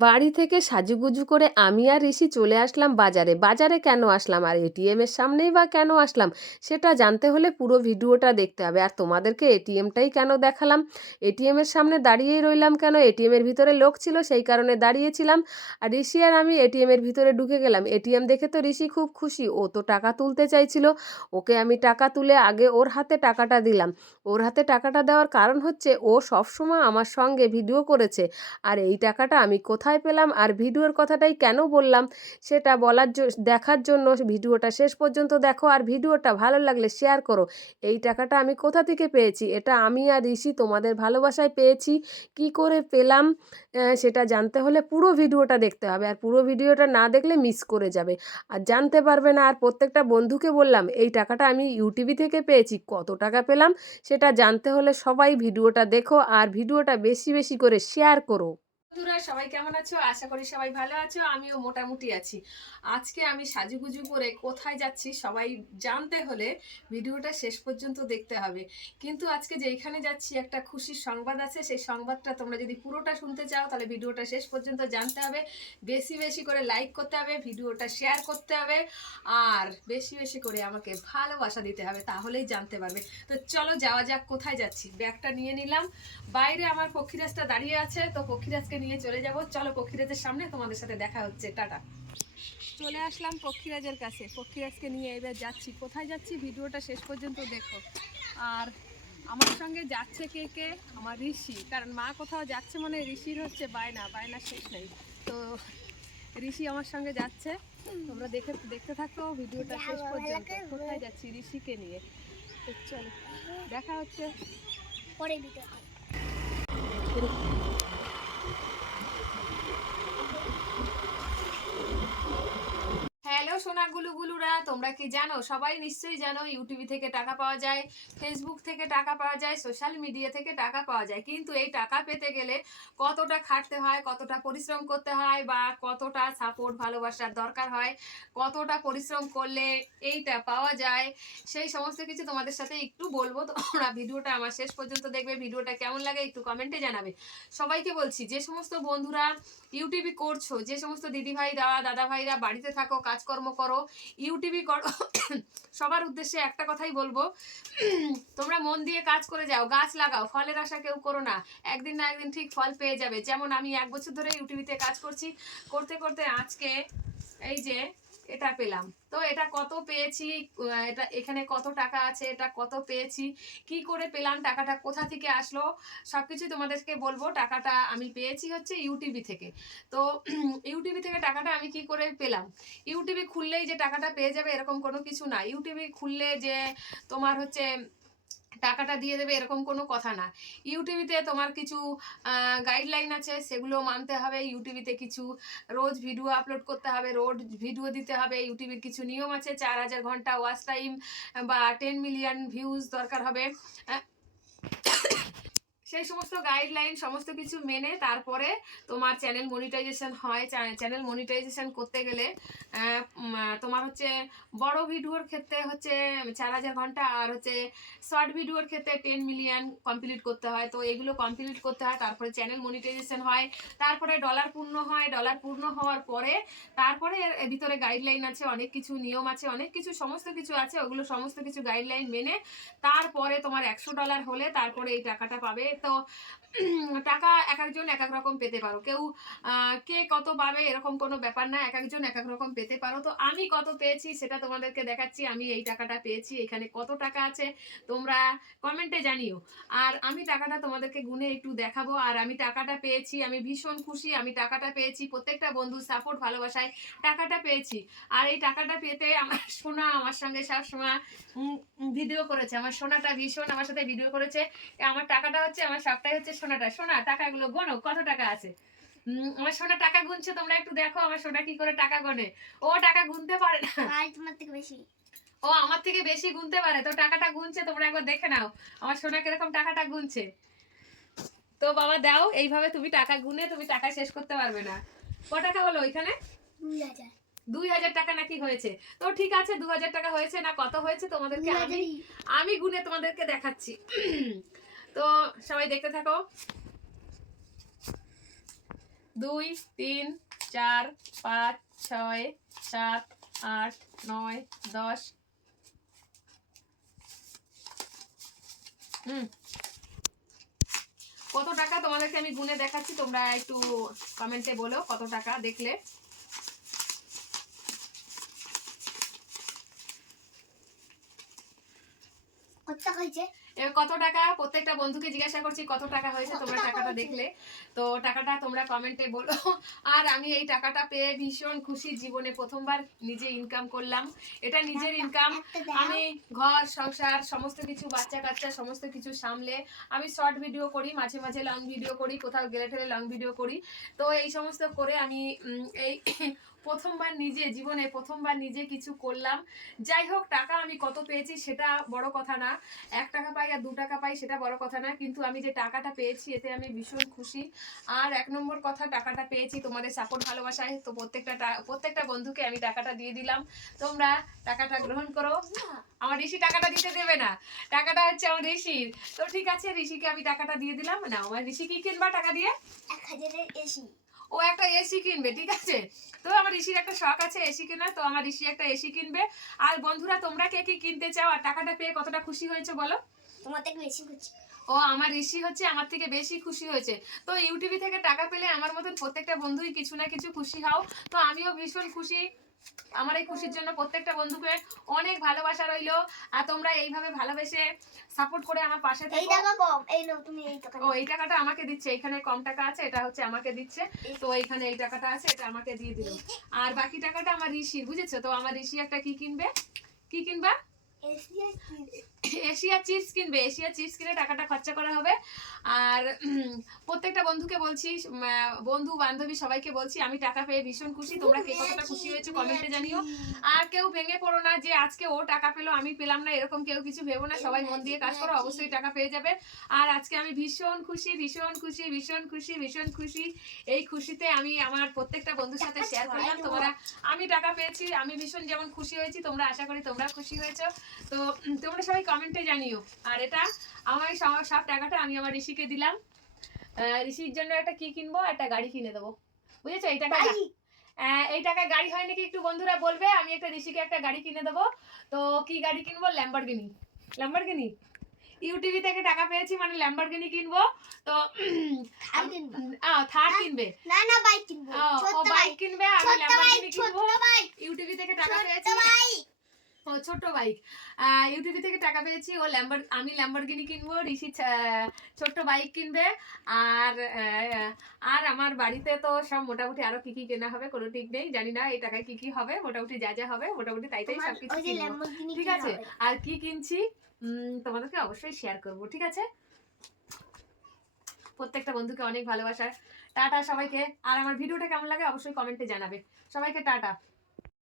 বাড়ি থেকে সাজুগুজু করে আমি আর ঋষি চলে আসলাম বাজারে। বাজারে কেন আসলাম? আর এটিএমের সামনেই বা কেন আসলাম? সেটা জানতে হলে পুরো ভিডিওটা দেখতে হবে। আর তোমাদেরকে এটিএমটাই কেন দেখালাম? এটিএমের সামনে দাঁড়িয়েই রইলাম কেন? এটিএমের ভিতরে লোক ছিল, সেই কারণে দাঁড়িয়েছিলাম। আর ঋষি আর আমি এটিএমের ভিতরে ঢুকে গেলাম। এটিএম দেখে তো ঋষি খুব খুশি। ও তো টাকা তুলতে চাইছিল। ওকে আমি টাকা তুলে আগে ওর হাতে টাকাটা দিলাম। ওর হাতে টাকাটা দেওয়ার কারণ হচ্ছে, ও সবসময় আমার সঙ্গে ভিডিও করেছে। আর এই টাকাটা আমি কোথায় পেলাম আর ভিডিওর কথাটাই কেন বললাম সেটা বলার দেখার জন্য ভিডিওটা শেষ পর্যন্ত দেখো আর ভিডিওটা ভালো লাগলে শেয়ার করো। এই টাকাটা আমি কোথা থেকে পেয়েছি? এটা আমি আর ঋষি তোমাদের ভালোবাসায় পেয়েছি। কি করে পেলাম? সেটা জানতে হলে পুরো ভিডিওটা দেখতে হবে আর পুরো ভিডিওটা না দেখলে মিস করে যাবে। আর জানতে পারবে না আর প্রত্যেকটা বন্ধুকে বললাম, এই টাকাটা আমি ইউটিউবি থেকে পেয়েছি, কত টাকা পেলাম? সেটা জানতে হলে সবাই ভিডিওটা দেখো আর ভিডিওটা বেশি বেশি করে শেয়ার করো। বন্ধুরা, সবাই কেমন আছো? আশা করি সবাই ভালো আছো, আমিও মোটামুটি আছি। আজকে আমি সাজুগুজু করে কোথায় যাচ্ছি সবাই জানতে হলে ভিডিওটা শেষ পর্যন্ত দেখতে হবে। কিন্তু আজকে যেইখানে যাচ্ছি, একটা খুশির সংবাদ আছে, সেই সংবাদটা তোমরা যদি পুরোটা শুনতে চাও, তাহলে ভিডিওটা শেষ পর্যন্ত জানতে হবে। বেশি বেশি করে লাইক করতে হবে, ভিডিওটা শেয়ার করতে হবে, আর বেশি বেশি করে আমাকে ভালোবাসা দিতে হবে, তাহলেই জানতে পারবে। তো চলো যাওয়া যাক, কোথায় যাচ্ছি? ব্যাগটা নিয়ে নিলাম। বাইরে আমার পক্ষীরাজটা দাঁড়িয়ে আছে, তো পক্ষীরাজকে নিয়ে চলে যাব। চলো পক্ষীরাজের সামনে তোমাদের সাথে দেখা হচ্ছে। টাটা। চলে আসলাম পক্ষীরাজের কাছে। পক্ষীরাজকে নিয়ে এবার যাচ্ছি। কোথায় যাচ্ছি? ভিডিওটা শেষ পর্যন্ত দেখো। আর আমার সঙ্গে যাচ্ছে কে কে? আমার ঋষি। কারণ মা কোথাও যাচ্ছে মানে ঋষির হচ্ছে বায়না। বায়না শেষ নেই। তো ঋষি আমার সঙ্গে যাচ্ছে। তোমরা দেখে, দেখতে থাকো। ভিডিওটা শেষ পর্যন্ত। কোথায় যাচ্ছি? ঋষিকে নিয়ে। চলো, দেখা হচ্ছে। পরে ভিডিও হ্যালো সোনা গুলুগুলুরা তোমরা কি জানো? সবাই নিশ্চয়ই জানো ইউটিউব থেকে টাকা পাওয়া যায় ফেসবুক থেকে টাকা পাওয়া যায় সোশ্যাল মিডিয়া থেকে টাকা পাওয়া যায়। কিন্তু এই টাকা পেতে গেলে কতটা খাটতে হয়, কতটা পরিশ্রম করতে হয় বা কতটা সাপোর্ট ভালোবাসার দরকার হয়, কতটা পরিশ্রম করলে এইটা পাওয়া যায়, সেই সমস্ত কিছু তোমাদের সাথে একটু বলব। তোমরা ভিডিওটা আমার শেষ পর্যন্ত দেখবে, ভিডিওটা কেমন লাগে একটু কমেন্টে জানাবে। সবাইকে বলছি, যে সমস্ত বন্ধুরা ইউটিউবে করছ, যে সমস্ত দিদিভাই, দাদা দাদা ভাইরা বাড়িতে থাকো কাজকর্ম করো ইউটিভি করো, সবার উদ্দেশ্যে একটা কথাই বলব। তোমরা মন দিয়ে কাজ করে যাও, গাছ লাগাও, ফলের আশা কেউ করো না। একদিন না একদিন ঠিক ফল পেয়ে যাবে। যেমন আমি এক বছর ধরে ইউটিউবিতে কাজ করছি। করতে করতে আজকে এই যে এটা পেলাম। তো এটা কত পেয়েছি? এটা এখানে কত টাকা আছে? এটা কত পেয়েছি? কি করে পেলাম? টাকাটা কোথা থেকে আসলো? সব কিছুই তোমাদেরকে বলব। টাকাটা আমি পেয়েছি হচ্ছে ইউটিভি থেকে। তো ইউটিভি থেকে টাকাটা আমি কি করে পেলাম? ইউটিভি খুললেই যে টাকাটা পেয়ে যাবে এরকম কোনো কিছু না। ইউটিভি খুললে যে তোমার হচ্ছে টাকাটা দিয়ে দেবে এরকম কোনো কথা না। ইউটিউবিতে তোমার কিছু গাইডলাইন আছে, সেগুলো মানতে হবে। ইউটিউবিতে কিছু, রোজ ভিডিও আপলোড করতে হবে, রোজ ভিডিও দিতে হবে। ইউটিউবের কিছু নিয়ম আছে, চার হাজার ঘণ্টা ওয়াচ টাইম বা টেন মিলিয়ন ভিউজ দরকার হবে। সেই সমস্ত গাইডলাইন সমস্ত কিছু মেনে তারপরে তোমার চ্যানেল মনিটাইজেশন হয়। চ্যানেল মনিটাইজেশন করতে গেলে তোমার হচ্ছে বড় ভিডিওর ক্ষেত্রে হচ্ছে চার হাজার ঘণ্টা আর হচ্ছে শর্ট ভিডিওর ক্ষেত্রে টেন মিলিয়ন কমপ্লিট করতে হয়। তো এগুলো কমপ্লিট করতে হয়, তারপরে চ্যানেল মনিটাইজেশন হয়। তারপরে ডলার পূর্ণ হয় ডলার পূর্ণ হওয়ার পরে তারপরে এর ভিতরে গাইডলাইন আছে, অনেক কিছু নিয়ম আছে, অনেক কিছু সমস্ত কিছু আছে, ওগুলো সমস্ত কিছু গাইডলাইন মেনে তারপরে তোমার একশো ডলার হলে তারপরে এই টাকাটা পাবে। তো টাকা এক একজন এক এক রকম পেতে পারো। কেউ কে কত পাবে এরকম কোনো ব্যাপার না, এক একজন এক এক রকম পেতে পারো। তো আমি কত পেয়েছি সেটা তোমাদেরকে দেখাচ্ছি, আমি এই টাকাটা পেয়েছি, এখানে কত টাকা আছে তোমরা কমেন্টে জানিও। আর আমি টাকাটা তোমাদেরকে গুনে একটু দেখাবো, আর আমি টাকাটা পেয়েছি, আমি ভীষণ খুশি, আমি টাকাটা পেয়েছি, প্রত্যেকটা বন্ধু সাপোর্ট ভালোবাসায় টাকাটা পেয়েছি। আর এই টাকাটা পেতে আমার সোনা আমার সঙ্গে সবসময় ভিডিও করেছে। আমার সোনাটা ভীষণ আমার সাথে ভিডিও করেছে। আমার টাকাটা হচ্ছে আমার সবটাই হচ্ছে সোনাটা। সোনা টাকাগুলো গোনো কত টাকা আছে? আমার সোনা টাকা গুনছে তোমরা একটু দেখো আমার সোনা কি করে টাকা গনে ও টাকা গুনতে পারে না। তোমার থেকে বেশি। ও আমার থেকে বেশি গুনতে পারে তো টাকাটা গুনছে তোমরা একবার দেখে নাও। আমার সোনা কীরকম টাকাটা গুনছে? তো বাবা দাও এইভাবে তুমি টাকা গুনে তুমি টাকা শেষ করতে পারবে না। ক টাকা হলো ওইখানে? দুই হাজার। টাকা নাকি হয়েছে? তো ঠিক আছে দু হাজার টাকা হয়েছে না কত হয়েছে তোমাদেরকে আমি আমি গুনে তোমাদেরকে দেখাচ্ছি। তো সবাই দেখতে থাকো। দুই, তিন, চার, পাঁচ, ছয়, সাত, আট, নয়, দশ। হুম। কত টাকা তোমাদেরকে আমি গুনে দেখাচ্ছি, তোমরা একটু কমেন্টে বলো কত টাকা দেখলে। এবার কত টাকা? প্রত্যেকটা বন্ধুকে জিজ্ঞাসা করছি কত টাকা হয়েছে তোমরা টাকাটা দেখলে। তো টাকাটা তোমরা কমেন্টে বলো। আর আমি এই টাকাটা পেয়ে ভীষণ খুশি জীবনে প্রথমবার নিজে ইনকাম করলাম। এটা নিজের ইনকাম আমি ঘর সংসার সমস্ত কিছু বাচ্চা কাচ্চা সমস্ত কিছু সামলে আমি শর্ট ভিডিও করি মাঝে মাঝে লং ভিডিও করি কোথাও গেলে ঠেলে লং ভিডিও করি। তো এই সমস্ত করে আমি এই প্রথমবার নিজে, জীবনে প্রথমবার নিজে কিছু করলাম। যাই হোক, টাকা আমি কত পেয়েছি সেটা বড় কথা না। এক টাকা পাই আর দু টাকা পাই সেটা বড় কথা না, কিন্তু আমি যে টাকাটা পেয়েছি এতে আমি ভীষণ খুশি। আর এক নম্বর কথা, টাকাটা পেয়েছি তোমাদের সাপোর্ট ভালোবাসায়। তো প্রত্যেকটা প্রত্যেকটা বন্ধুকে আমি টাকাটা দিয়ে দিলাম। তোমরা টাকাটা গ্রহণ করো। আমার ঋষি টাকাটা দিতে দেবে না। টাকাটা হচ্ছে আমার ঋষির। তো ঠিক আছে, ঋষিকে আমি টাকাটা দিয়ে দিলাম। না আমার ঋষি কি কিনবা টাকা দিয়ে? এক হাজারের এসি। ও একটা এসি কিনবে, ঠিক আছে? তো আমার ঋষির একটা শখ আছে এসি কেনার, তো আমার ঋষি একটা এসি কিনবে। আর বন্ধুরা, তোমরা কে কি কিনতে চাও আর টাকাটা পেয়ে কতটা খুশি হয়েছে বলো? তোমার থেকে বেশি করছি ও আমার ঋষি হচ্ছে আমার থেকে বেশি খুশি হয়েছে। তো ইউটিউবে থেকে টাকা পেলে আমার মতন প্রত্যেকটা বন্ধুই কিছু না কিছু খুশি হও। তো আমিও ভীষণ খুশি। আমার এই খুশির জন্য প্রত্যেকটা বন্ধুকে অনেক ভালোবাসা রইল। আর তোমরা এইভাবে ভালোবেসে সাপোর্ট করে আমার পাশে এই টাকা কম এই নাও তুমি এই টাকা ও এই টাকাটা আমাকে দিচ্ছে। এখানে কম টাকা আছে এটা হচ্ছে আমাকে দিচ্ছে। তো এইখানে এই টাকাটা আছে এটা আমাকে দিয়ে দিল। আর বাকি টাকাটা আমার ঋষির বুঝেছ? তো আমার ঋষি একটা কি কিনবে? কি কিনবা? এশিয়া চিপস কিনবে এশিয়া চিপস কিনে টাকাটা খরচা করা হবে। আর প্রত্যেকটা বন্ধুকে বলছি বন্ধু বান্ধবী সবাইকে বলছি আমি টাকা পেয়ে ভীষণ খুশি। তোমরা কে কতটা খুশি হয়েছে কমেন্টে জানিও। আর কেউ ভেঙে পড়ো না যে আজকে ও টাকা পেল আমি পেলাম না এরকম কেউ কিছু ভেবো না। সবাই মন দিয়ে কাজ করো অবশ্যই টাকা পেয়ে যাবে। আর আজকে আমি ভীষণ খুশি ভীষণ খুশি ভীষণ খুশি ভীষণ খুশি। এই খুশিতে আমি আমার প্রত্যেকটা বন্ধুর সাথে শেয়ার করলাম। তোমরা আমি টাকা পেয়েছি আমি ভীষণ যেমন খুশি হয়েছি তোমরা আশা করি তোমরা খুশি হয়েছো। তো তোমরা সবাই কমেন্টে জানিও। আর এটা আমার সব টাকাটা আমি আমার ঋষিকে দিলাম। ঋষির জন্য একটা কি কিনবো? একটা গাড়ি কিনে দেবো। বুঝেছ? এই টাকা এই টাকায় গাড়ি হয় নাকি একটু বন্ধুরা বলবে? আমি একটা ঋষিকে একটা গাড়ি কিনে দেবো। তো কি গাড়ি কিনবো? ল্যাম্বরগিনি ল্যাম্বরগিনি ইউটিভি থেকে টাকা পেয়েছি মানে ল্যাম্বরগিনি কিনবো। তো থার কিনবে? না না বাইক কিনবো। ও, বাইক কিনবে আমি ল্যাম্বরগিনি কিনবো। ইউটিভি থেকে টাকা পেয়েছি। ছোট বাইক। ইউটিউবে থেকে টাকা পেয়েছি। ও ল্যাম্বর আমি ল্যাম্বরগিনি কিনবো ঋষি ছোট্ট বাইক কিনবে। আর আর আমার বাড়িতে তো সব মোটামুটি আরও কি কি কেনা হবে কোনো ঠিক নেই জানি না এই টাকায় কি কি হবে মোটামুটি যা যা হবে মোটামুটি তাই তাই সবকিছু ঠিক আছে? আর কি কিনছি? উম, তোমাদেরকে অবশ্যই শেয়ার করব ঠিক আছে? প্রত্যেকটা বন্ধুকে অনেক ভালোবাসা। টাটা সবাইকে। আর আমার ভিডিওটা কেমন লাগে অবশ্যই কমেন্টে জানাবে। সবাইকে টাটা।